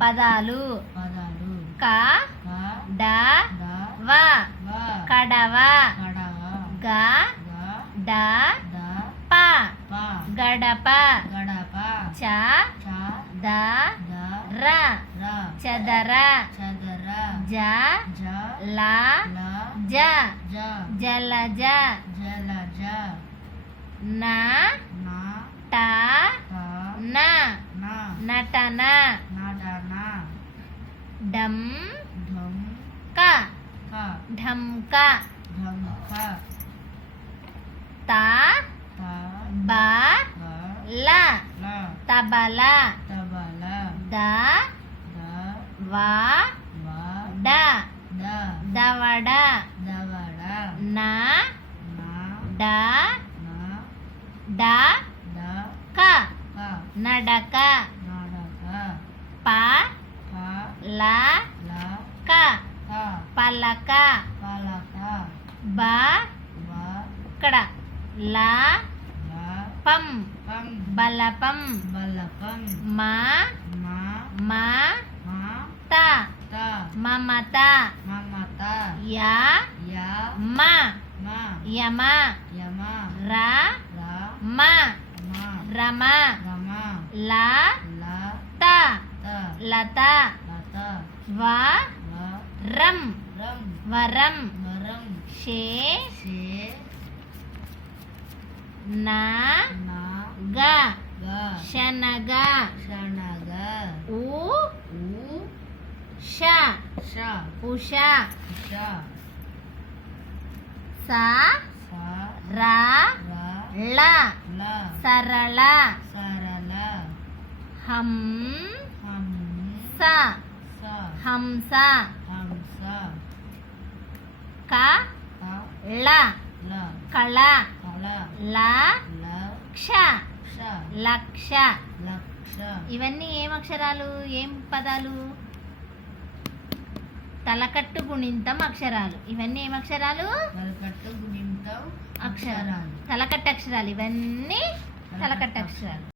పదాలు. క డ వ కడవ. గ డ ప గడప. గడప చ ద ర చదర. జ ల జ జలజ. న ట నటన నటన డం ఢం క క ఢంక ఢం క త త బ బ ల ల తబల తబల ద ద వ వ డ ద దవడ దవడ న న డ న డ ద క క నడక నడక ప ప ల ల క క పలక. పలక. బ. బ. ఇక్కడ. ల. పం. బలపం. బలపం. మా. మా. త. మమత. మమత. యా. య. మ. మా. యమ. యమ. ర. ర. మ. మా. రమ. రమ. ల. ల. త. లత. వ. రం. వరం. వరం. షే. నా. నా. గ. గ. శనగ. శనగ. ఉ ఉ ష. ష. ఉష. స. స. ర. ర. ల ల. సరళ. సరళ. హం. హం. స. హంస. క ల కళ ల క్ష క్ష లక్ష. లక్ష. ఇవన్నీ ఏం అక్షరాలు? ఏం పదాలు? తలకట్టు గుణింతం అక్షరాలు. ఇవన్నీ ఏం అక్షరాలు? తలకట్టు గుణింతం అక్షరాలు. తలకట్టు అక్షరాలు. ఇవన్నీ తలకట్టు అక్షరాలు.